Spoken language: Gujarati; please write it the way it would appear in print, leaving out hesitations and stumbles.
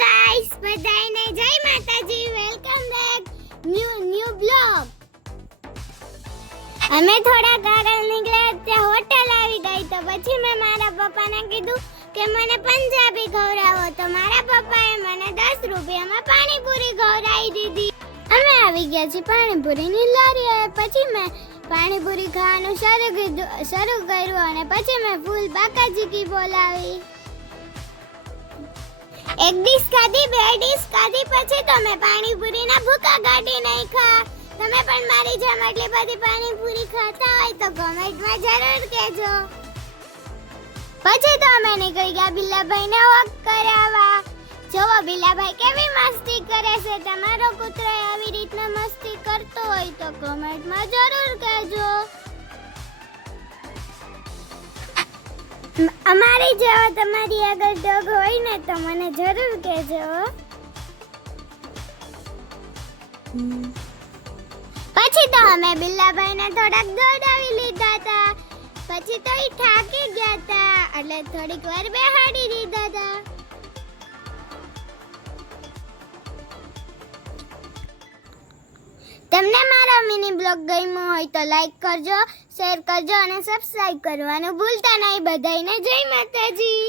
ગાઈસ, બધાને જય માતાજી. Welcome back new blog. અમે થોડા આગળ નીકળ્યા ત્યાં હોટલ આવી ગઈ તો પછી મેં મારા પપ્પાને કીધું કે મને પંજાબી ખવડાવો તો મારા પપ્પાએ મને 10 રૂપિયામાં પાણીપુરી ખવડાવી દીધી. અમે આવી ગયા છીએ પાણીપુરીની લારીએ. પછી મેં પાણીપુરી ખાવાનું શરૂ કર્યું અને પછી મેં ફૂલ બાકાજી કી બોલાવી. એક ડીશ ખાધી, બે ડીશ ખાધી, પછી તો મેં પાણીપુરીના ભૂકા કાઢી નાખ્યા. તમે પણ મારી જેમ આટલી બધી પાણીપુરી ખાતા હોય તો કમેન્ટમાં જરૂર કહેજો. પછી તો અમે નીકળી ગયા બિલ્લાભાઈને વોક કરાવવા. જોવો બિલ્લાભાઈ કેવી મસ્તી કરે છે. તમારો કૂતરો આવી રીતના મસ્તી કરતો હોય તો કમેન્ટમાં જરૂર કહેજો. અમારી જેવો તમારી આગળ ડોગ હોય ને તો મને જરૂર કહેજો. પછી તો અમે બિલ્લાભાઈને થોડાક દોડાવી લીધા હતા. પછી તો એ થાકી ગયા હતા એટલે થોડીક વાર બેહાડી દીધા હતા. તમને મારો મિની બ્લોગ ગમ્યો હોય તો લાઈક કરજો, શેર કરજો અને સબસ્ક્રાઇબ કરવાનું ભૂલતા નહીં. બધાને જય માતાજી.